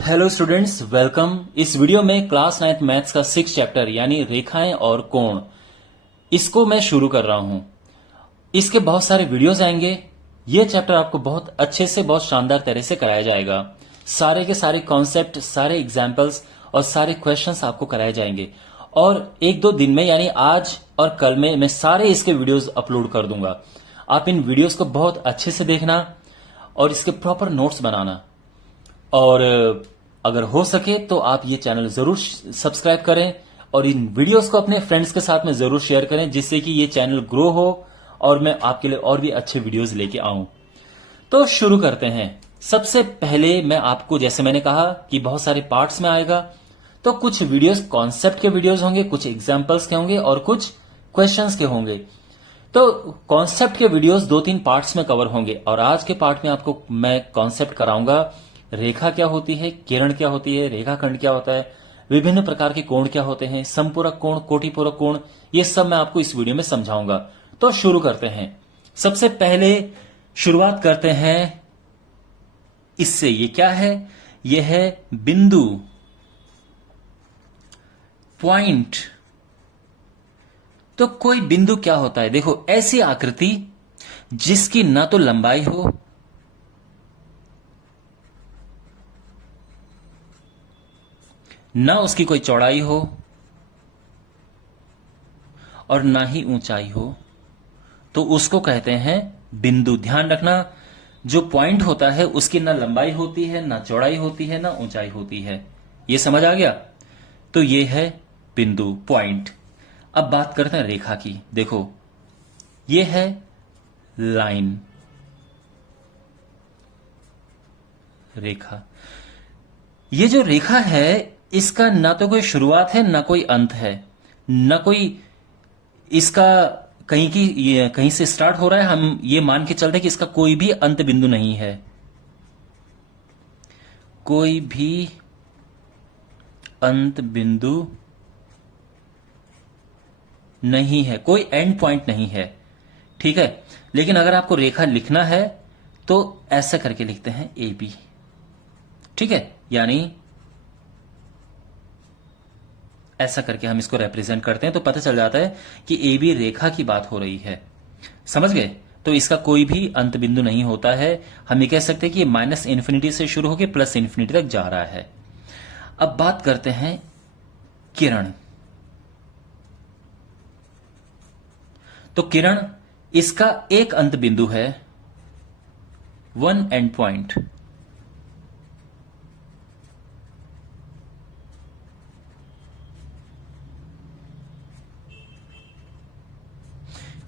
Hello students, welcome. इस video में class 9th maths का 6 चैप्टर यानी रेखाएं और कोण, इसको मैं शुरू कर रहा हूं। इसके बहुत सारे वीडियोस आएंगे। ये चैप्टर आपको बहुत अच्छे से, बहुत शानदार तरह से कराया जाएगा। सारे के सारे कॉन्सेप्ट, सारे एग्जाम्पल्स और सारे क्वेश्चंस आपको कराए जाएंगे। और एक दो दिन में यानी आज और कल में मैं सारे इसके वीडियोस अपलोड कर दूंगा। आप इन वीडियोस को बहुत अच्छे से देखना और इसके प्रॉपर नोट्स बनाना। और अगर हो सके तो आप ये चैनल जरूर सब्सक्राइब करें और इन वीडियोस को अपने फ्रेंड्स के साथ में जरूर शेयर करें, जिससे कि ये चैनल ग्रो हो और मैं आपके लिए और भी अच्छे वीडियोस लेके आऊं। तो शुरू करते हैं। सबसे पहले मैं आपको, जैसे मैंने कहा कि बहुत सारे पार्ट्स में आएगा, तो कुछ वीडियोस कॉन्सेप्ट के वीडियोस होंगे, कुछ एग्जाम्पल्स के होंगे और कुछ क्वेश्चंस के होंगे। तो कॉन्सेप्ट के वीडियोस 2-3 पार्ट्स में कवर होंगे और आज के पार्ट में आपको मैं कॉन्सेप्ट कराऊंगा। रेखा क्या होती है, किरण क्या होती है, रेखाखंड क्या होता है, विभिन्न प्रकार के कोण क्या होते हैं, समपूरक कोण, कोटिपूरक कोण, ये सब मैं आपको इस वीडियो में समझाऊंगा। तो शुरू करते हैं। सबसे पहले शुरुआत करते हैं इससे। ये क्या है? यह है बिंदु, पॉइंट। तो कोई बिंदु क्या होता है? देखो, ऐसी आकृति जिसकी ना तो लंबाई हो ना उसकी कोई चौड़ाई हो और ना ही ऊंचाई हो, तो उसको कहते हैं बिंदु। ध्यान रखना, जो पॉइंट होता है उसकी ना लंबाई होती है, ना चौड़ाई होती है, ना ऊंचाई होती है। ये समझ आ गया? तो ये है बिंदु, पॉइंट। अब बात करते हैं रेखा की। देखो, ये है लाइन, रेखा। ये जो रेखा है, इसका ना तो कोई शुरुआत है ना कोई अंत है, ना कोई इसका कहीं से स्टार्ट हो रहा है। हम ये मान के चलते हैं कि इसका कोई भी अंत बिंदु नहीं है, कोई भी अंत बिंदु नहीं है, कोई एंड पॉइंट नहीं है। ठीक है, लेकिन अगर आपको रेखा लिखना है तो ऐसा करके लिखते हैं ए बी। ठीक है, यानी ऐसा करके हम इसको रिप्रेजेंट करते हैं तो पता चल जाता है कि ए बी रेखा की बात हो रही है। समझ गए? तो इसका कोई भी अंत बिंदु नहीं होता है। हम ये कह सकते हैं कि ये माइनस इन्फिनिटी से शुरू होकर प्लस इन्फिनिटी तक जा रहा है। अब बात करते हैं किरण। तो किरण, इसका एक अंत बिंदु है, वन एंड पॉइंट।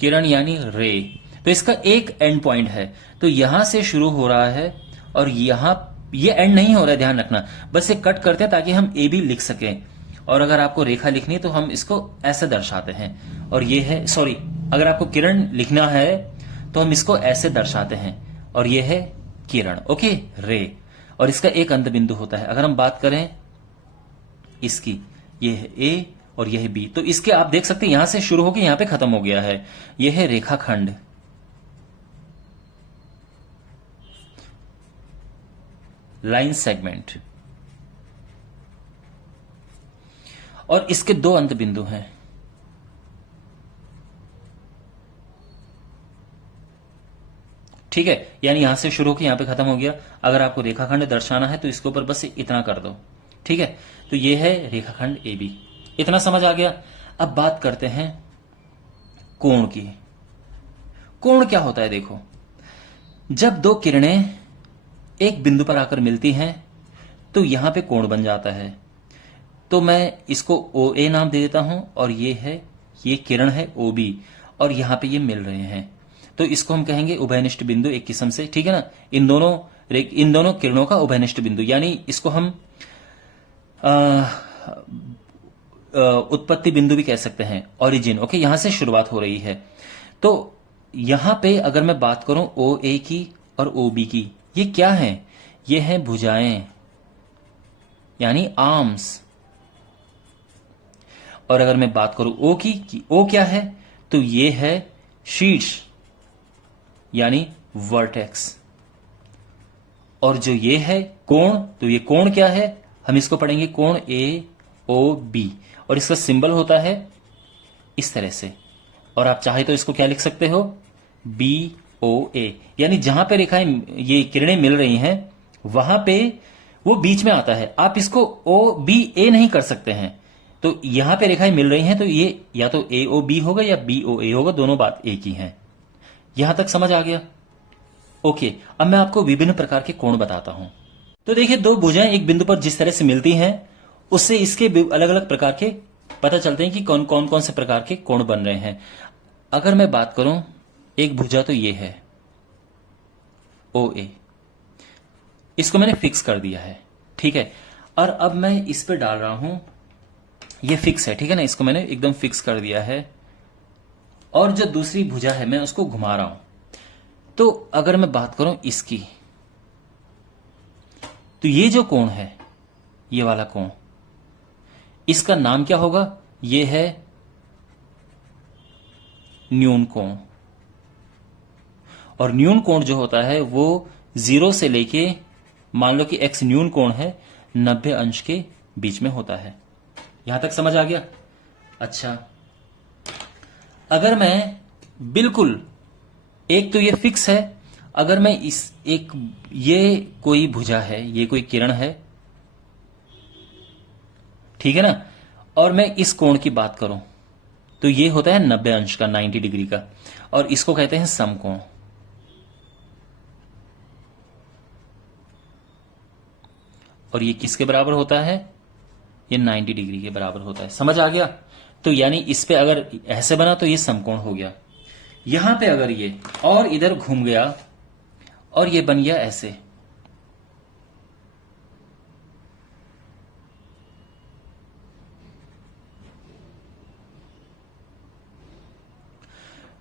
किरण यानी रे। तो इसका एक एंड पॉइंट है, तो यहां से शुरू हो रहा है और यहां ये एंड नहीं हो रहा है। ध्यान रखना, बस ये कट करते हैं ताकि हम ए बी लिख सकें। और अगर आपको रेखा लिखनी है तो हम इसको ऐसे दर्शाते हैं। और ये है, सॉरी, अगर आपको किरण लिखना है तो हम इसको ऐसे दर्शाते हैं। और ये है किरण, ओके, रे। और इसका एक अंत बिंदु होता है। अगर हम बात करें इसकी, ये है ए और यह बी, तो इसके आप देख सकते हैं यहां से शुरू होकर यहां पे खत्म हो गया है। यह है रेखाखंड, लाइन सेगमेंट। और इसके दो अंत बिंदु हैं, ठीक है, यानी यहां से शुरू होकर यहां पे खत्म हो गया। अगर आपको रेखाखंड दर्शाना है तो इसके ऊपर बस इतना कर दो। ठीक है, तो ये है रेखाखंड ए बी। इतना समझ आ गया? अब बात करते हैं कोण की। कोण क्या होता है? देखो, जब दो किरणें एक बिंदु पर आकर मिलती हैं तो यहां पे कोण बन जाता है। तो मैं इसको ओ ए नाम दे देता हूं और ये किरण है ओ बी और यहां पे ये मिल रहे हैं, तो इसको हम कहेंगे उभयनिष्ठ बिंदु एक किस्म से। ठीक है ना, इन दोनों किरणों का उभयनिष्ठ बिंदु, यानी इसको हम उत्पत्ति बिंदु भी कह सकते हैं, ओरिजिन। ओके, यहां से शुरुआत हो रही है। तो यहां पे अगर मैं बात करूं ओ ए की और ओ बी की, ये क्या है? ये हैं भुजाएं, यानी आर्म्स। और अगर मैं बात करूं ओ की, कि ओ क्या है, तो ये है शीर्ष, यानी वर्टेक्स। और जो ये है कोण, तो ये कोण क्या है, हम इसको पढ़ेंगे कोण AOB, और इसका सिंबल होता है इस तरह से। और आप चाहे तो इसको क्या लिख सकते हो, BOA, यानी जहां पे रेखाएं ये किरणें मिल रही हैं वहां पे वो बीच में आता है। आप इसको OBA नहीं कर सकते हैं। तो यहां पे रेखाएं मिल रही हैं तो ये या तो AOB होगा या BOA होगा, दोनों बात एक ही है। यहां तक समझ आ गया? ओके, अब मैं आपको विभिन्न प्रकार के कोण बताता हूं। तो देखिए, दो भुजाएं एक बिंदु पर जिस तरह से मिलती हैं उससे इसके अलग अलग प्रकार के पता चलते हैं कि कौन कौन से प्रकार के कोण बन रहे हैं। अगर मैं बात करूं, एक भुजा तो ये है OA, इसको मैंने फिक्स कर दिया है, ठीक है। और अब मैं इस पे डाल रहा हूं, ये फिक्स है, ठीक है ना, इसको मैंने एकदम फिक्स कर दिया है। और जो दूसरी भुजा है मैं उसको घुमा रहा हूं। तो अगर मैं बात करूं इसकी, तो ये जो कोण है, ये वाला कोण, इसका नाम क्या होगा, ये है न्यून कोण। और न्यून कोण जो होता है वो 0 से लेके, मान लो कि x न्यून कोण है, 90 अंश के बीच में होता है। यहां तक समझ आ गया? अच्छा, अगर मैं बिल्कुल, एक तो ये फिक्स है, अगर मैं ये कोई भुजा है, ये कोई किरण है, ठीक है ना, और मैं इस कोण की बात करूं तो ये होता है 90 अंश का, 90 डिग्री का, और इसको कहते हैं समकोण। और ये किसके बराबर होता है, ये 90 डिग्री के बराबर होता है। समझ आ गया? तो यानी इस पे अगर ऐसे बना तो ये समकोण हो गया। यहां पे अगर ये और इधर घूम गया और ये बन गया ऐसे,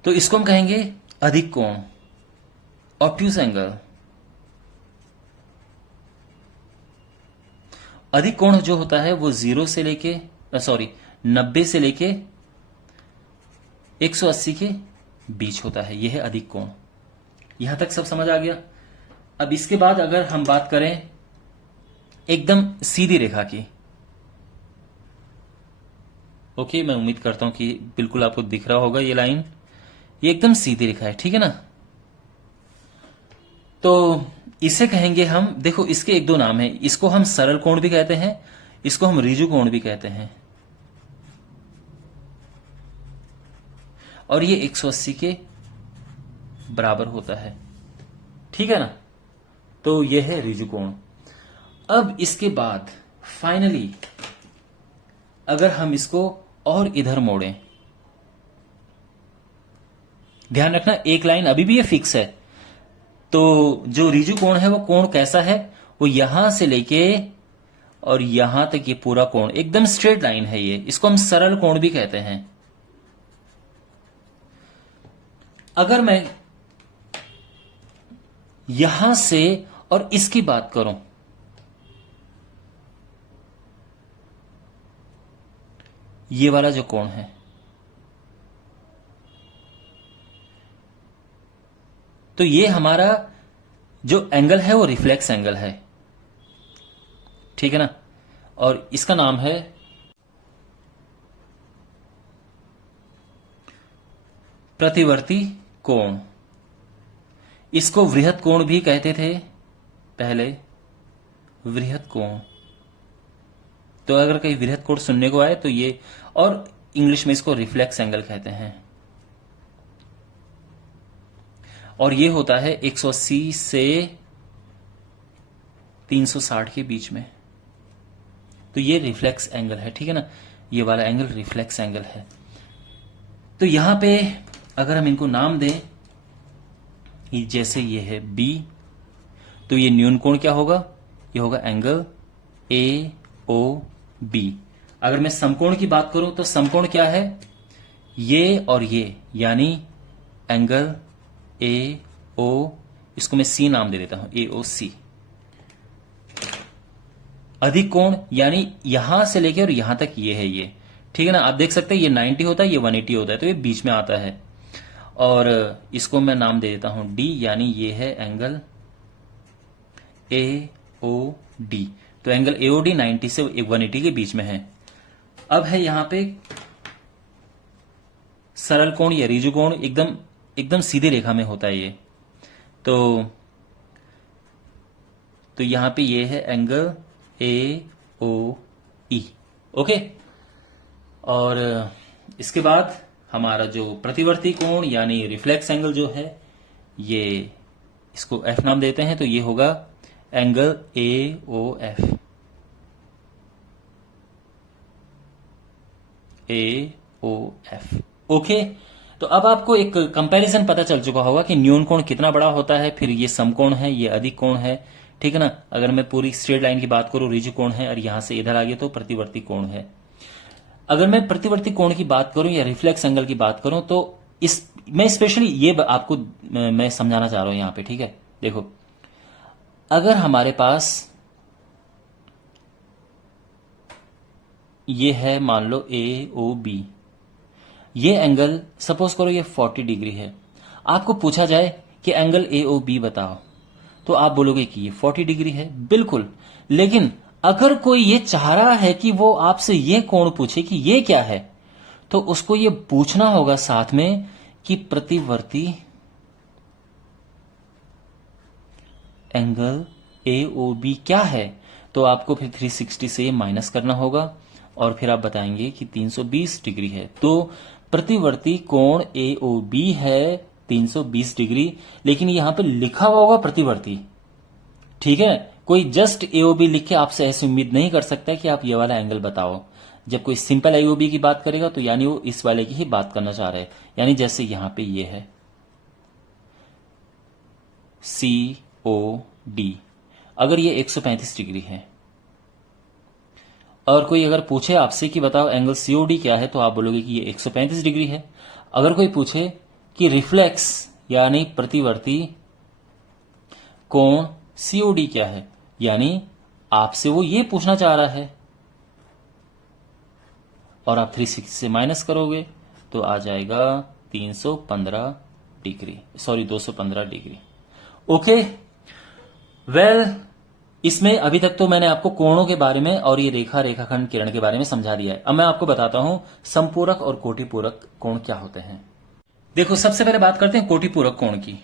तो इसको हम कहेंगे अधिक कोण, ऑब्ट्यूज एंगल। अधिक कोण जो होता है वो 0 से लेके 90 से लेके 180 के बीच होता है, यह है अधिक कोण। यहां तक सब समझ आ गया? अब इसके बाद अगर हम बात करें एकदम सीधी रेखा की, ओके, मैं उम्मीद करता हूं कि बिल्कुल आपको दिख रहा होगा ये लाइन, ये एकदम सीधी रेखा है, ठीक है ना। तो इसे कहेंगे हम, देखो इसके एक दो नाम है, इसको हम सरल कोण भी कहते हैं, इसको हम ऋजु कोण भी कहते हैं। और ये 180 के बराबर होता है, ठीक है ना। तो ये है ऋजु कोण। अब इसके बाद फाइनली अगर हम इसको और इधर मोड़ें, ध्यान रखना एक लाइन अभी भी ये फिक्स है। तो जो ऋजु कोण है वो कोण कैसा है, वो यहां से लेके और यहां तक ये पूरा कोण एकदम स्ट्रेट लाइन है, ये इसको हम सरल कोण भी कहते हैं। अगर मैं यहां से और इसकी बात करूं, ये वाला जो कोण है, तो ये हमारा जो एंगल है वो रिफ्लेक्स एंगल है, ठीक है ना। और इसका नाम है प्रतिवर्ती कोण। इसको वृहत कोण भी कहते थे पहले, वृहत कोण। तो अगर कहीं वृहत कोण सुनने को आए तो ये, और इंग्लिश में इसको रिफ्लेक्स एंगल कहते हैं। और ये होता है 180 से 360 के बीच में। तो ये रिफ्लेक्स एंगल है, ठीक है ना, ये वाला एंगल रिफ्लेक्स एंगल है। तो यहां पे अगर हम इनको नाम दें, जैसे ये है B, तो ये न्यून कोण क्या होगा, ये होगा एंगल AOB। अगर मैं समकोण की बात करूं तो समकोण क्या है, ये और ये, यानी एंगल AO, इसको मैं C नाम दे देता हूं, AOC। अधिक कोण यानी यहां से लेके और यहां तक ये है, ये, ठीक है ना। आप देख सकते हैं ये 90 होता है, ये 180 होता है, तो ये बीच में आता है। और इसको मैं नाम दे देता हूं D, यानी ये है एंगल AOD। तो एंगल AOD 90 से 180 के बीच में है। अब है यहां पे सरल कोण या रिजु कोण, एकदम एकदम सीधी रेखा में होता है ये। तो यहां पे ये है एंगल AOE। ओके, और इसके बाद हमारा जो प्रतिवर्ती कोण यानी रिफ्लेक्स एंगल जो है, ये इसको F नाम देते हैं, तो ये होगा एंगल AOF। AOF। ओके, तो अब आपको एक कंपैरिजन पता चल चुका होगा कि न्यून कोण कितना बड़ा होता है, फिर ये समकोण है, ये अधिक कोण है, ठीक है ना। अगर मैं पूरी स्ट्रेट लाइन की बात करूं, रिजु कोण है, और यहां से इधर आ गया तो प्रतिवर्ती कोण है। अगर मैं प्रतिवर्ती कोण की बात करूं या रिफ्लेक्स एंगल की बात करूं, तो मैं स्पेशली ये आपको मैं समझाना चाह रहा हूं यहां पे, ठीक है। देखो, अगर हमारे पास ये है, मान लो AOB, ये एंगल सपोज करो ये 40 डिग्री है, आपको पूछा जाए कि एंगल AOB बताओ, तो आप बोलोगे कि ये 40 डिग्री है, बिल्कुल। लेकिन अगर कोई ये चाह रहा है कि वो आपसे ये कोण पूछे कि ये क्या है, तो उसको ये पूछना होगा साथ में कि प्रतिवर्ती एंगल AOB क्या है। तो आपको फिर 360 से माइनस करना होगा और फिर आप बताएंगे कि 320 डिग्री है। तो प्रतिवर्ती कोण AOB है 320 डिग्री, लेकिन यहां पे लिखा हुआ होगा प्रतिवर्ती, ठीक है। कोई जस्ट AOB लिख के आपसे ऐसी उम्मीद नहीं कर सकता कि आप ये वाला एंगल बताओ। जब कोई सिंपल AOB की बात करेगा तो यानी वो इस वाले की ही बात करना चाह रहे हैं, यानी जैसे यहां पे ये है COD, अगर ये 135 डिग्री है और कोई अगर पूछे आपसे कि बताओ एंगल COD क्या है, तो आप बोलोगे कि ये 135 डिग्री है। अगर कोई पूछे कि रिफ्लेक्स यानी प्रतिवर्ती कोण COD क्या है, यानी आपसे वो ये पूछना चाह रहा है, और आप 360 से माइनस करोगे तो आ जाएगा 315 degree, sorry 215 degree. Okay, well, इसमें अभी तक तो मैंने आपको कोणों के बारे में और ये रेखाखंड किरण के बारे में समझा दिया है। अब मैं आपको बताता हूं समपूरक और कोटिपूरक कोण क्या होते हैं। देखो, सबसे पहले बात करते हैं कोटिपूरक कोण की।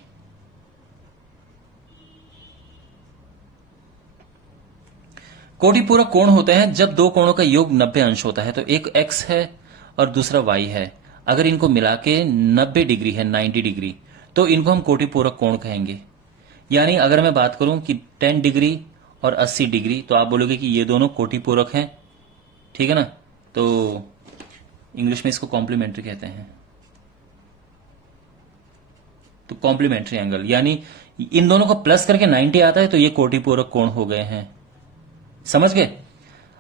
कोटिपूरक कोण होते हैं जब दो कोणों का योग 90 अंश होता है। तो एक x है और दूसरा y है, अगर इनको मिला के 90 डिग्री है, 90 डिग्री, तो इनको हम कोटिपूरक कोण कहेंगे। यानी अगर मैं बात करूं कि 10 डिग्री और 80 डिग्री, तो आप बोलोगे कि ये दोनों कोटिपूरक हैं, ठीक है ना। तो इंग्लिश में इसको कॉम्प्लीमेंट्री कहते हैं। तो कॉम्प्लीमेंट्री एंगल, यानी इन दोनों को प्लस करके 90 आता है, तो ये कोटिपूरक कोण हो गए हैं। समझ गए।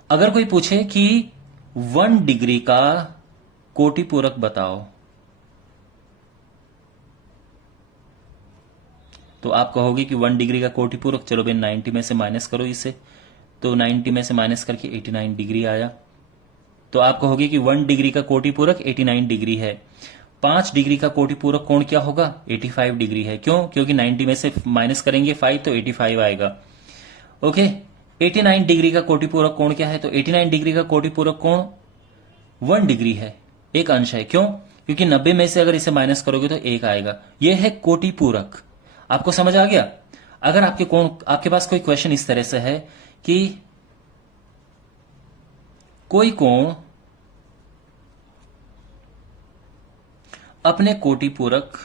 अगर कोई पूछे कि 1 डिग्री का कोटिपूरक बताओ, तो आप कहोगे कि 1 डिग्री का कोटिपूरक, चलो भाई 90 में से माइनस करो इसे, तो 90 में से माइनस करके 89 डिग्री आया। तो आप कहोगे कि 1 डिग्री का कोटिपूरक 89 डिग्री है। 5 डिग्री का कोटिपूरक कोण क्या होगा? 85 डिग्री है। क्यों? क्योंकि 90 में से माइनस करेंगे 5 तो 85 आएगा। ओके, 89 डिग्री का कोटिपूरक कोण क्या है? तो 89 डिग्री का कोटिपूरक कोण 1 डिग्री है, एक अंश है। क्यों? क्योंकि 90 में से अगर इसे माइनस करोगे तो 1 आएगा। यह है कोटिपूरक। आपको समझ आ गया? अगर आपके पास कोई क्वेश्चन इस तरह से है कि कोई कोण अपने कोटिपूरक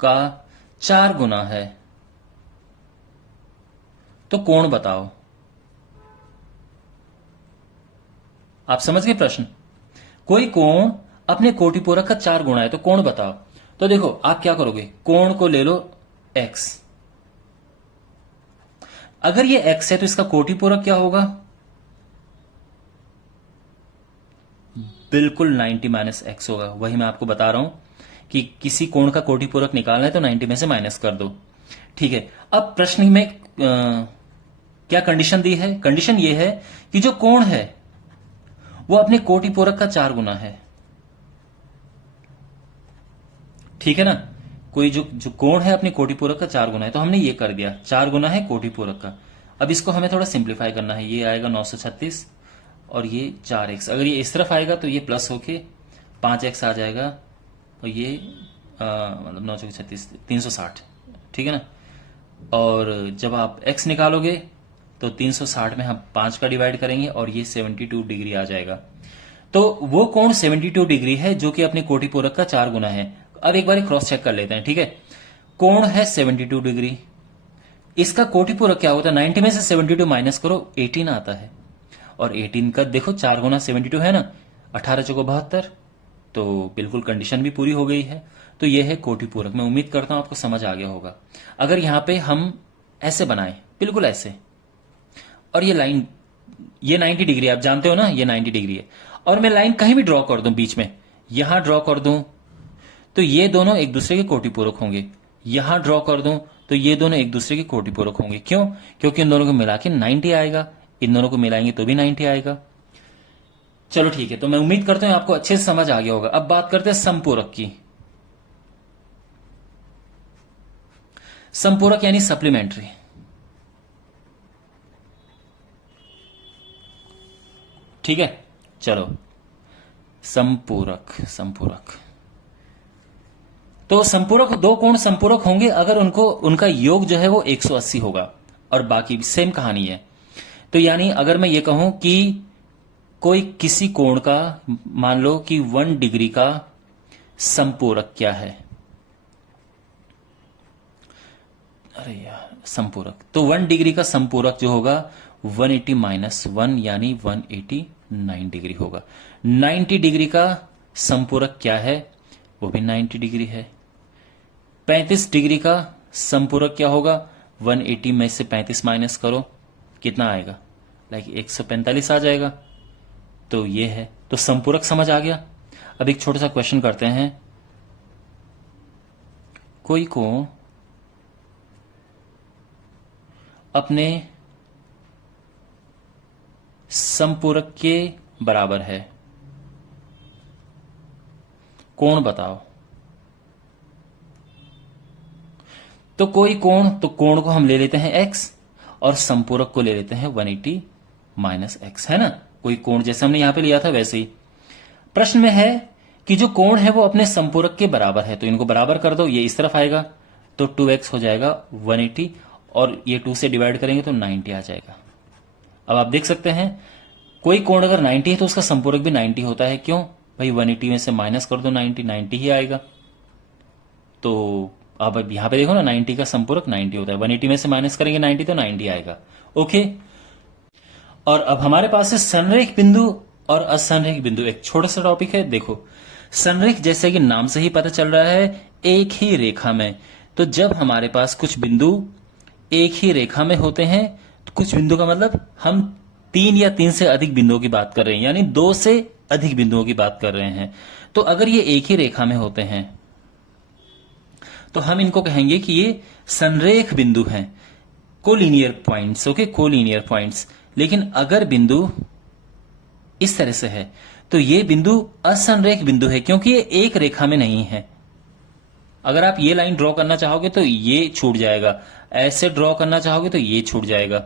का 4 गुना है, तो कोण बताओ। आप समझ गए प्रश्न? कोई कोण अपने कोटिपूरक का 4 गुना है, तो कोण बताओ। तो देखो, आप क्या करोगे, कोण को ले लो x। अगर ये x है तो इसका कोटिपूरक क्या होगा? बिल्कुल 90 माइनस एक्स होगा। वही मैं आपको बता रहा हूं कि किसी कोण का कोटिपूरक निकालना है तो 90 में से माइनस कर दो। ठीक है। अब प्रश्न में क्या कंडीशन दी है? कंडीशन ये है कि जो कोण है वो अपने कोटिपूरक का 4 गुना है। ठीक है ना? कोई जो जो कोण है अपनी कोटि पूरक का 4 गुना है, तो हमने ये कर दिया, 4 गुना है कोटि पूरक का। अब इसको हमें थोड़ा सिंप्लीफाई करना है, ये आएगा 936 और ये 4x, अगर ये इस तरफ आएगा तो ये प्लस होके 5x आ जाएगा, और ये मतलब 9 चौके 36, 360, ठीक है ना। और जब आप x निकालोगे तो 360 में हम 5 का डिवाइड करेंगे और ये 72 डिग्री आ जाएगा। तो वो कोण 72 डिग्री है जो कि अपने कोटि पूरक का 4 गुना है। अब एक बार क्रॉस चेक कर लेते हैं, ठीक है। कोण है 72 डिग्री, इसका कोटि पूरक क्या होता है, 90 में से 72 माइनस करो 18 आता है, और 18 का देखो 4 गुना 72 है ना, 18 चौको 72, तो बिल्कुल कंडीशन भी पूरी हो गई है। तो ये है कोटि पूरक। मैं उम्मीद करता हूं आपको समझ आ गया होगा। अगर यहां पे हम ऐसे बनाएं, बिल्कुल ऐसे, और ये लाइन, ये 90 डिग्री आप जानते हो ना, ये 90 डिग्री है, और मैं लाइन कहीं भी ड्रॉ कर दूं बीच में, यहां ड्रॉ कर दूं तो ये दोनों एक दूसरे के कोटि पूरक होंगे, यहां ड्रॉ कर दूं तो ये दोनों एक दूसरे के कोटि पूरक होंगे। क्यों? क्योंकि इन दोनों को मिला के 90 आएगा, इन दोनों को मिलाएंगे तो भी 90 आएगा। चलो ठीक है, तो मैं उम्मीद करता हूं आपको अच्छे से समझ आ गया होगा। अब बात करते हैं समपूरक की। समपूरक यानी सप्लीमेंट्री। ठीक है, चलो समपूरक। समपूरक तो संपूरक, दो कोण संपूरक होंगे अगर उनका योग जो है वो 180 होगा, और बाकी भी सेम कहानी है। तो यानी अगर मैं ये कहूं कि कोई किसी कोण का, मान लो कि 1 डिग्री का संपूरक क्या है, अरे यार संपूरक, तो 1 डिग्री का संपूरक जो होगा 180 माइनस 1 यानी 189 डिग्री होगा। 90 डिग्री का संपूरक क्या है, वो भी 90 डिग्री है। 35 डिग्री का संपूरक क्या होगा, 180 में से 35 माइनस करो, कितना आएगा, लाइक 145 आ जाएगा। तो ये है, तो संपूरक समझ आ गया। अब एक छोटा सा क्वेश्चन करते हैं। कोई को अपने संपूरक के बराबर है, कोण बताओ। तो कोई कोण, तो कोण को हम ले लेते हैं x और संपूरक को ले लेते हैं 180 माइनस x, है ना। कोई कोण जैसे हमने यहां पे लिया था वैसे ही। प्रश्न में है कि जो कोण है वो अपने संपूरक के बराबर है, तो इनको बराबर कर दो, ये इस तरफ आएगा तो 2x हो जाएगा 180, और ये 2 से डिवाइड करेंगे तो 90 आ जाएगा। अब आप देख सकते हैं कोई कोण अगर 90 है तो उसका संपूरक भी 90 होता है। क्यों भाई, 180 में से माइनस कर दो 90 ही आएगा। तो अब यहां पे देखो ना, 90 का संपूरक 90 होता है, 180 में से माइनस करेंगे 90 तो 90 आएगा। ओके, और अब हमारे पास है संरेख बिंदु और असंरेख बिंदु। एक छोटा सा टॉपिक है, देखो संरेख जैसे कि नाम से ही पता चल रहा है, एक ही रेखा में। तो जब हमारे पास कुछ बिंदु एक ही रेखा में होते हैं, तो कुछ बिंदु का मतलब हम 3 या 3 से अधिक बिंदुओं की बात कर रहे हैं, यानी 2 से अधिक बिंदुओं की बात कर रहे हैं। तो अगर ये एक ही रेखा में होते हैं तो हम इनको कहेंगे कि ये संरेख बिंदु हैं, collinear points. Okay, collinear points. लेकिन अगर बिंदु इस तरह से है तो ये बिंदु असंरेख बिंदु है, क्योंकि ये एक रेखा में नहीं है। अगर आप ये लाइन ड्रॉ करना चाहोगे तो ये छूट जाएगा, ऐसे ड्रॉ करना चाहोगे तो ये छूट जाएगा।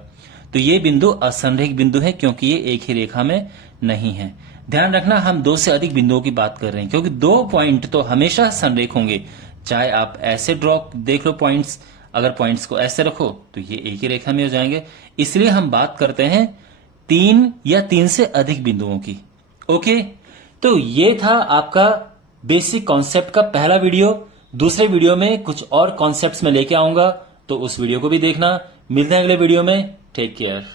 तो ये बिंदु असंरेख बिंदु है, क्योंकि ये एक ही रेखा में नहीं है। ध्यान रखना, हम 2 से अधिक बिंदुओं की बात कर रहे हैं, क्योंकि 2 पॉइंट तो हमेशा संरेख होंगे। चाहे आप ऐसे ड्रॉ देख लो पॉइंट्स, अगर पॉइंट्स को ऐसे रखो तो ये एक ही रेखा में हो जाएंगे। इसलिए हम बात करते हैं 3 या 3 से अधिक बिंदुओं की। ओके, तो ये था आपका बेसिक कॉन्सेप्ट का पहला वीडियो। दूसरे वीडियो में कुछ और कॉन्सेप्ट्स में लेके आऊंगा, तो उस वीडियो को भी देखना। मिलते हैं अगले वीडियो में। Take care.